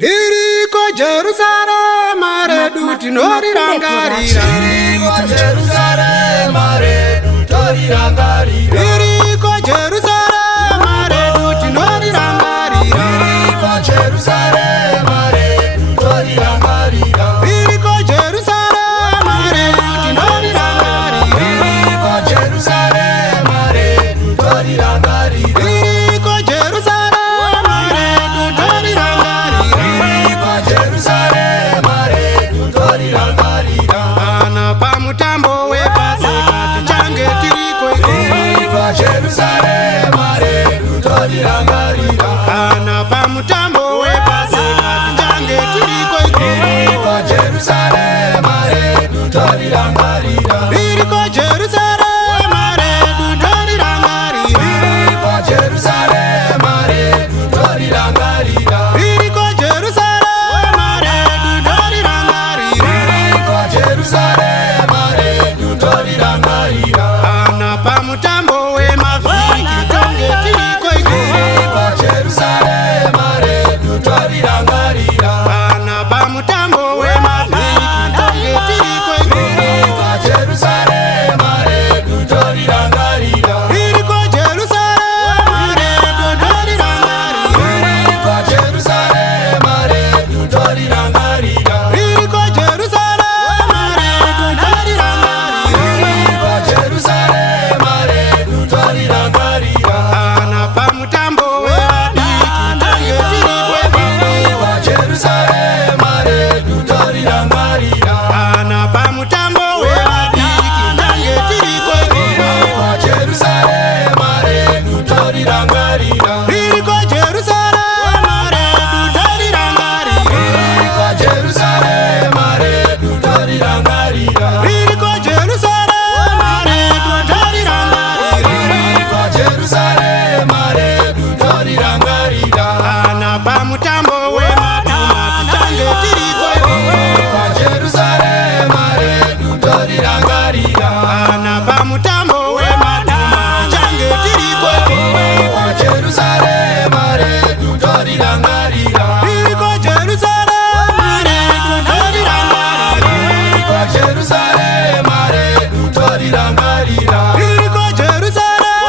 Ririko Jerusalem redu tinorirangarira. Ririko Jerusalem redu tinorirangarira. Ririko Jerusalem redu tinorirangarira. Ririko Jerusalem redu tinorirangarira. Ririko Jerusalem redu tinorirangarira. Ririko Jerusalem redu tinorirangarira. Ririko Jerusalem redu tinorirangarira. Ririko Jerusalem redu tinorirangarira. Ana pamutambo wepasika tichange tiriko ikoko. Ririko Jerusalem redu tinorirangarira. Ana pamutambo wepasika tichange tiriko ikoko. Ririko Jerusalem redu tinorirangarira. Ririko Jerusalem redu tinorirangarira. Ririko Jerusalem redu tinorirangarira. Ririko Jerusalem redu tinorirangarira. Ririko Jerusalem redu tinorirangarira. Ana pamutambo wemavhiki tonge tiriko ikoko. Ririko Jerusalem redu tinorirangarira. Ana pamutambo wemavhiki tonge tiriko ikoko. Ririko Jerusalem redu tinorirangarira. Ririko Jerusalem redu tinorirangarira. Ririko Jerusalem redu tinorirangarira. Ririko Jerusalem redu tinorirangarira. Ririko Jerusalem redu tinorirangarira. Ana pamutambo wevadiki tonge tiriko ikoko. Ririko Jerusalem redu tinorirangarira. Ana pamutambo wevadiki tonge tiriko ikoko. Ririko Jerusalem redu tinorirangarira. Ririko Jerusalem redu tinorirangarira. Ririko Jerusalem redu tinorirangarira. Ririko Jerusalem redu tinorirangarira. Ririko Jerusalem redu tinorirangarira. Ana pamutambo wemaduma tichange tiriko ikoko. Ririko Jerusalem redu tinorirangarira. Ana pamutambo wemaduma tichange tiriko ikoko. Ririko Jerusalem redu tinorirangarira. Ririko Jerusalem redu tinorirangarira. Ririko Jerusalem redu tinorirangarira. Ririko Jerusalem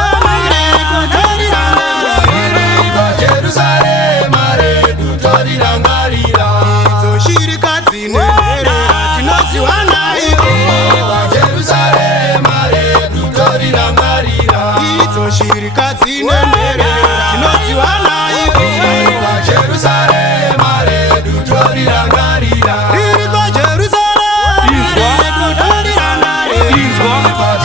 redu tinorirangarira. Ririko Jerusalem redu tinorirangarira. Idzo shirikadzi nenherera tinoziwana ikoko. Ririko Jerusalem redu tinorirangarira. Idzo shirikadzi nenherera tinoziwana ikoko. Ririko Jerusalem redu tinorirangarira. Ririko Jerusalem redu tinorirangarira. Ririko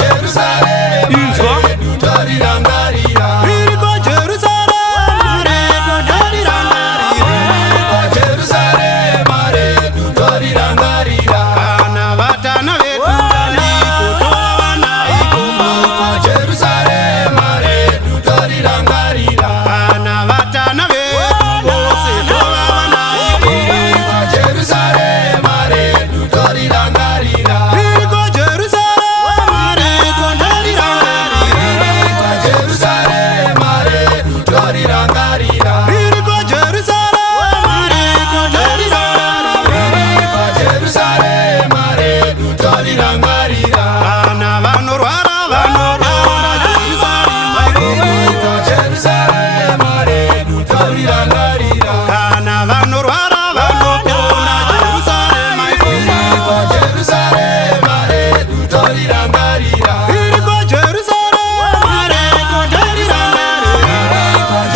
Jerusalem redu tinorirangarira. Ririko Jerusalem redu tinorirangarira. Ririko Jerusalem redu tinorirangarira. Kana vatana vedu variko tovawana ikoko. Ririko Jerusalem redu tinorirangarira. Kana vatana vedu vose tovawana ikoko. Ririko Jerusalem redu tinorirangarira. Ririko Jerusalem redu tinorirangarira. Ririko Jerusalem redu tinorirangarira. Ririko Jerusalem redu tinorirangarira. Ririko Jerusalem redu tinorirangarira. Kana vanorwara vanorwara Jerusalema ikoko. Ririko Jerusalem redu tinorirangarira. Kana vanorwara vanopona Jerusalema ikoko. Ririko Jerusalem redu tinorirangarira. Ririko Jerusalem redu tinorirangarira.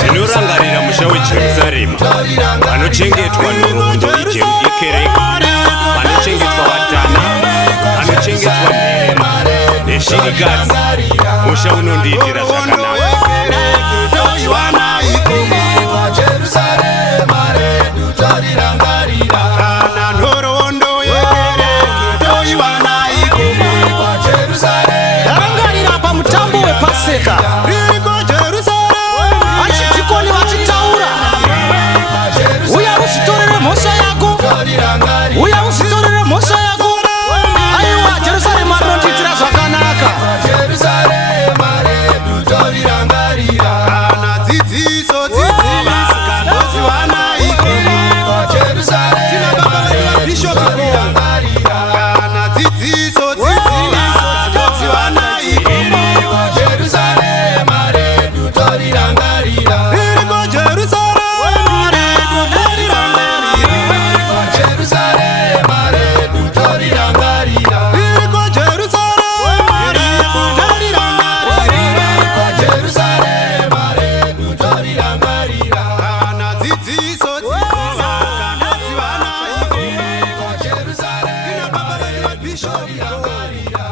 Tinorangarira musha wejerusarema vanochengetwa nhoroondo ikereke, vanochengetwa vatana, vanochengetwa nherera neshirikadzi. Musha unondiitira zvakanaka. Wekereke toiwana ikoko. Ririko Jerusalem redu tinorirangarira. Kana nhoroondo yekereke toiwana ikoko. Ririko Jerusalem Tarangarira pamutambo wepaseka, Ririko Jerusalem vachidhikoni vachitaura, uya uzitorere mhosva yako, tinorirangarira. uya uzitorere mhosva yako. Aiwa, Jerusarema rinondiitira zvakanaka. Jerusalem redu rangarira